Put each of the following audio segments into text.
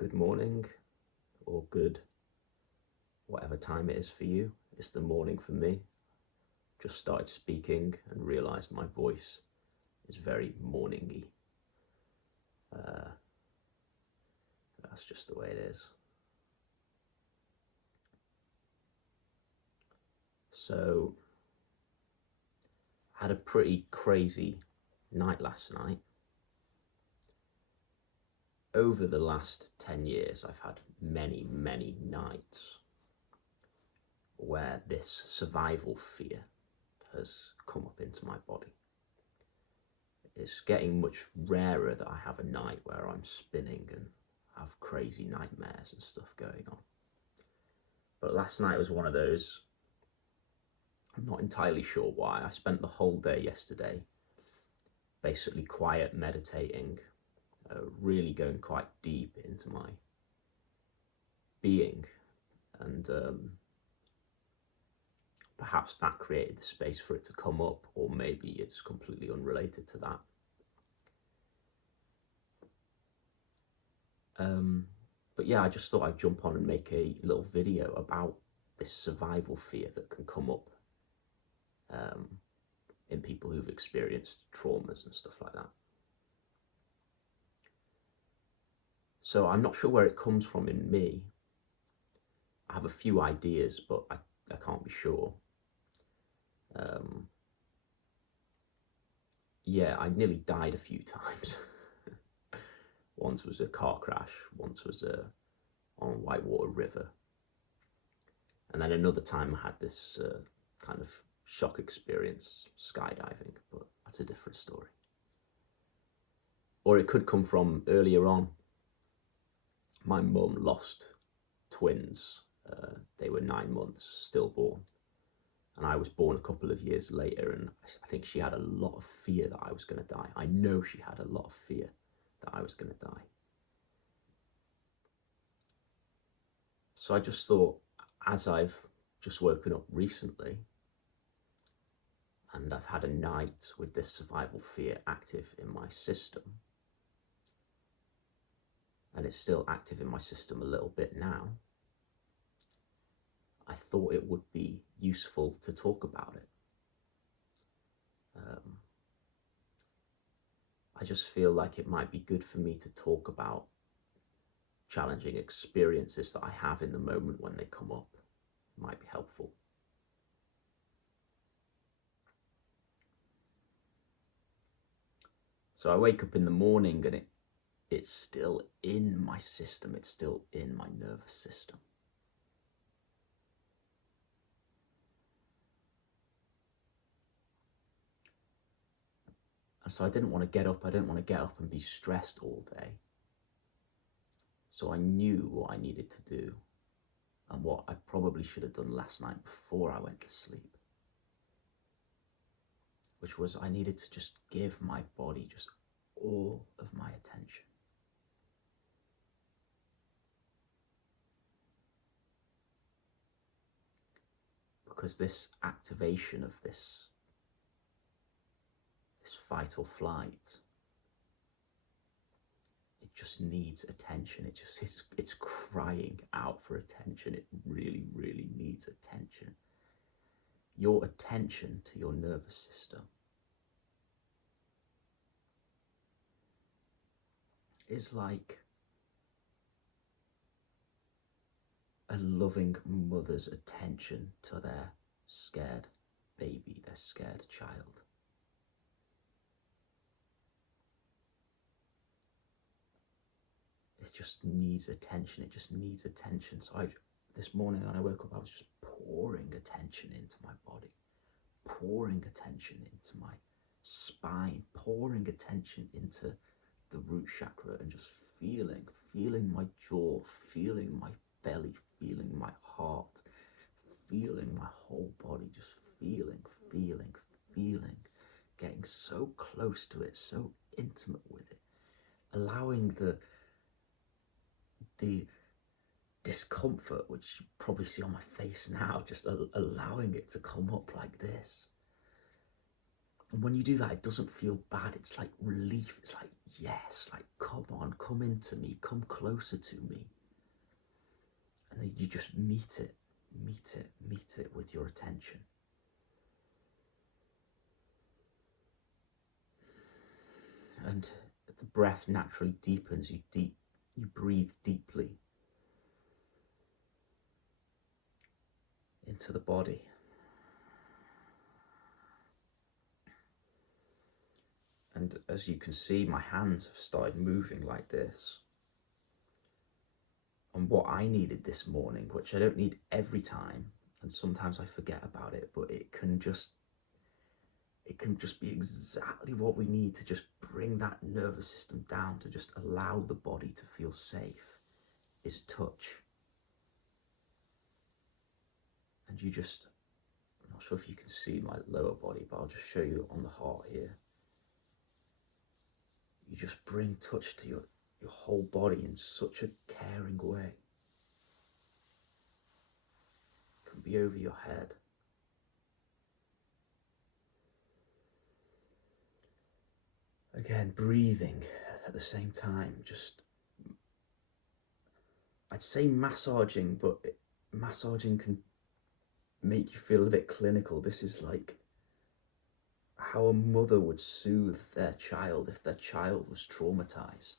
Good morning, or good whatever time it is for you. It's the morning for me. Just started speaking and realised my voice is very morningy. That's just the way it is. So, I had a pretty crazy night last night. Over the last 10 years, I've had many nights where this survival fear has come up into my body. It's getting much rarer that I have a night where I'm spinning and have crazy nightmares and stuff going on. But last night was one of those. I'm not entirely sure why. I spent the whole day yesterday basically quiet, meditating, really going quite deep into my being, and perhaps that created the space for it to come up, or maybe it's completely unrelated to that. But yeah, I just thought I'd jump on and make a little video about this survival fear that can come up in people who've experienced traumas and stuff like that. So I'm not sure where it comes from in me. I have a few ideas, but I can't be sure. Yeah, I nearly died a few times. Once was a car crash, once was on Whitewater River. And then another time I had this kind of shock experience skydiving, but that's a different story. Or it could come from earlier on. My mum lost twins. They were 9 months stillborn. And I was born a couple of years later, and I think she had a lot of fear that I was going to die. I know she had a lot of fear that I was going to die. So I just thought, as I've just woken up recently, and I've had a night with this survival fear active in my system, and it's still active in my system a little bit now, I thought it would be useful to talk about it. I just feel like it might be good for me to talk about challenging experiences that I have in the moment when they come up. It might be helpful. So I wake up in the morning and it's still in my system, it's still in my nervous system. And so I didn't want to get up and be stressed all day. So I knew what I needed to do and what I probably should have done last night before I went to sleep, which was I needed to just give my body just all of my attention. Because this activation of this fight or flight, it just needs attention. It's crying out for attention. It really needs attention. Your attention to your nervous system is like a loving mother's attention to their scared baby, their scared child. It just needs attention. It just needs attention. So this morning when I woke up, I was just pouring attention into my body, pouring attention into my spine, pouring attention into the root chakra, and just feeling my jaw, feeling my belly, feeling my heart, feeling my whole body, just feeling, getting so close to it, so intimate with it, allowing the discomfort, which you probably see on my face now, just allowing it to come up like this. And when you do that, it doesn't feel bad. It's like relief. It's like, yes, like, come on, come into me, come closer to me. And then you just meet it with your attention. And the breath naturally deepens. You breathe deeply into the body. And as you can see, my hands have started moving like this. And what I needed this morning, which I don't need every time, and sometimes I forget about it, but it can just be exactly what we need to just bring that nervous system down, to just allow the body to feel safe, is touch. And you just, I'm not sure if you can see my lower body, but I'll just show you on the heart here. You just bring touch to your whole body in such a caring way. It can be over your head. Again, breathing at the same time, just, I'd say massaging, but massaging can make you feel a bit clinical. This is like how a mother would soothe their child if their child was traumatized.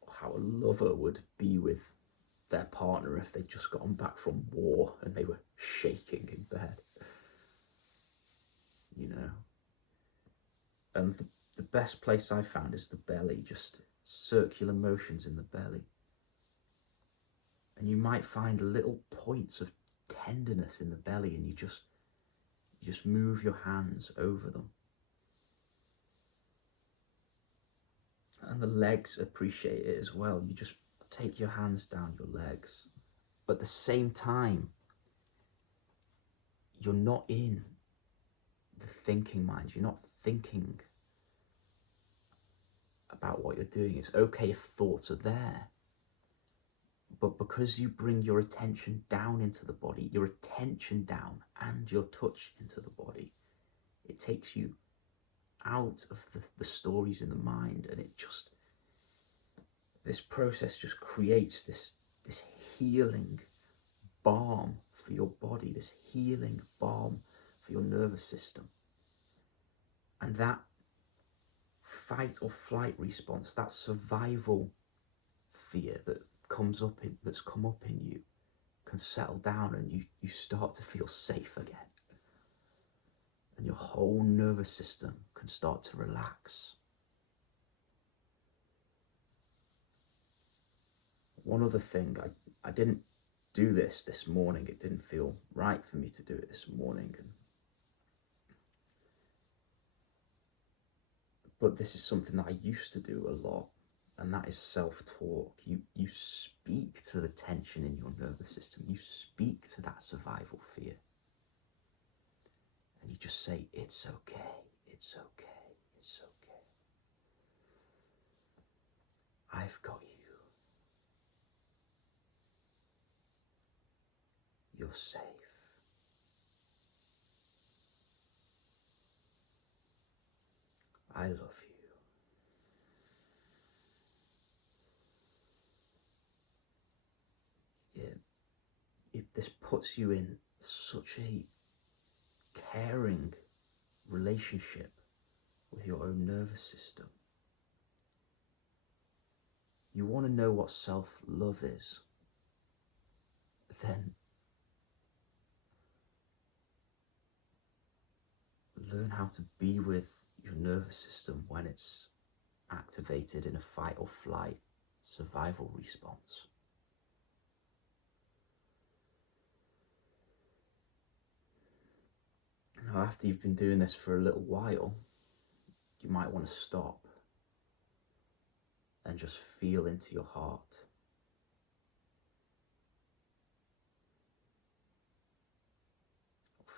Or how a lover would be with their partner if they'd just gotten back from war and they were shaking in bed. You know? And the best place I found is the belly, just circular motions in the belly. And you might find little points of tenderness in the belly, and you just move your hands over them. And the legs appreciate it as well. You just take your hands down your legs. But at the same time, you're not in the thinking mind. You're not thinking about what you're doing. It's okay if thoughts are there. But because you bring your attention down into the body, your attention down and your touch into the body, it takes you out of the stories in the mind, and this process just creates this healing balm for your body, this healing balm for your nervous system. And that fight or flight response, that survival fear that's come up in you, can settle down, and you start to feel safe again. And your whole nervous system can start to relax. One other thing, I didn't do this morning. It didn't feel right for me to do it this morning. But this is something that I used to do a lot, and that is self-talk. You speak to the tension in your nervous system. You speak to that survival fear. And you just say, it's okay, it's okay, it's okay. I've got you. You're safe. I love you. This puts you in such a caring relationship with your own nervous system. You want to know what self-love is, then learn how to be with your nervous system when it's activated in a fight or flight survival response. Now, after you've been doing this for a little while, you might want to stop and just feel into your heart.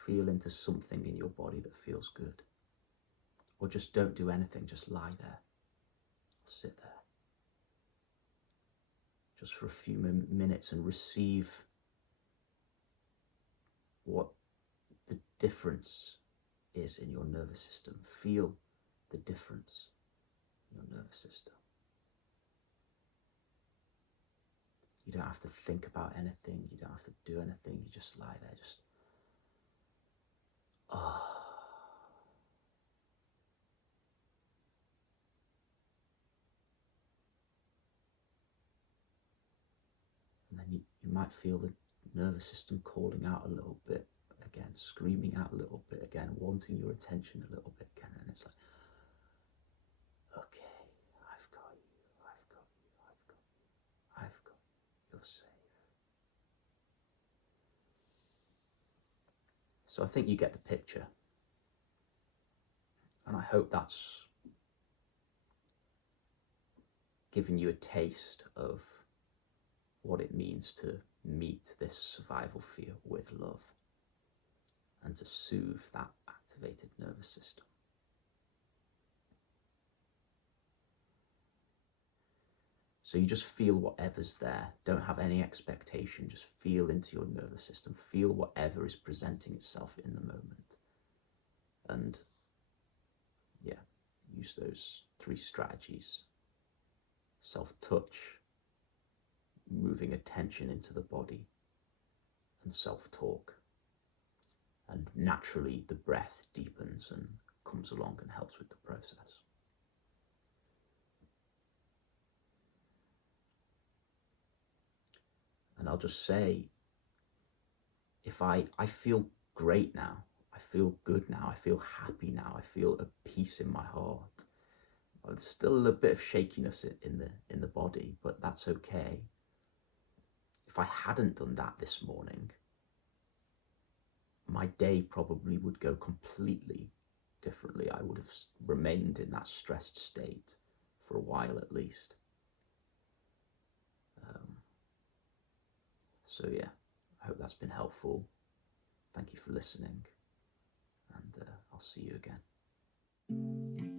Feel into something in your body that feels good. Or just don't do anything, just lie there. Sit there. Just for a few minutes and receive what the difference is in your nervous system. Feel the difference in your nervous system. You don't have to think about anything. You don't have to do anything. You just lie there, just, And then you might feel the nervous system calling out a little bit again, screaming out a little bit again, wanting your attention a little bit again. And it's like, okay, I've got you, I've got you, I've got you, I've got you, you're safe. So I think you get the picture. And I hope that's given you a taste of what it means to meet this survival fear with love and to soothe that activated nervous system. So you just feel whatever's there. Don't have any expectation. Just feel into your nervous system. Feel whatever is presenting itself in the moment. And yeah, use those 3 strategies. Self-touch, moving attention into the body, and self-talk. And naturally the breath deepens and comes along and helps with the process. And I'll just say, if I feel great now, I feel good now, I feel happy now, I feel a peace in my heart. There's still a little bit of shakiness in the body, but that's okay. If I hadn't done that this morning, my day probably would go completely differently. I would have remained in that stressed state for a while at least. So yeah, I hope that's been helpful. Thank you for listening, and I'll see you again.